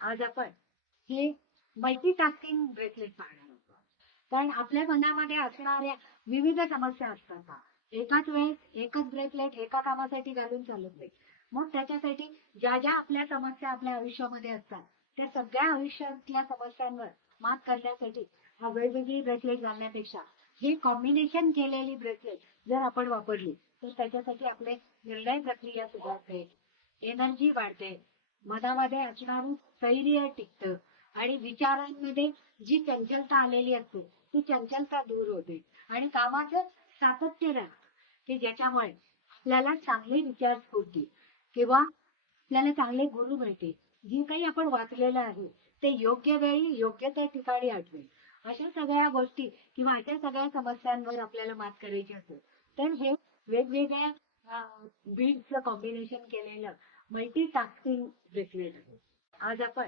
आज आपण हे मल्टीटास्किंग ब्रेसलेट पाहणार आहोत. कारण आपल्या मनामध्ये असणाऱ्या विविध समस्या असतात ना. एकाच वेळेस एकच ब्रेसलेट एका कामासाठी घालून चालत नाही. मग त्याच्यासाठी ज्या ज्या आपल्या समस्या आपल्या आयुष्यामध्ये असतात त्या सगळ्या आयुष्यातल्या समस्यांवर मात करण्यासाठी हा वेगवेगळी ब्रेसलेट घालण्यापेक्षा हे कॉम्बिनेशन केलेली ब्रेसलेट जर आपण वापरली तर त्याच्यासाठी आपले निर्णय प्रक्रिया सुधारते, एनर्जी वाढते, मनामध्ये असणारं स्थैर्य टिकतं आणि विचारांमध्ये जी चंचलता आलेली असते ती चंचलता दूर होते आणि कामाचं सातत्य राहतं की ज्याच्यामुळे आपल्याला चांगले विचार स्फुरतील किंवा आपल्याला चांगले गुरु मिळतील. जे काही आपण वाचलेलं आहे ते योग्य वेळी योग्य त्या ठिकाणी आठवेल. अशा सगळ्या गोष्टी किंवा अशा सगळ्या समस्यांवर आपल्याला मात करायची असेल तर हे वेगवेगळ्या बीड्सचं कॉम्बिनेशन केलेलं मल्टीटास्किंग ब्रेसलेट आहे. आज आपण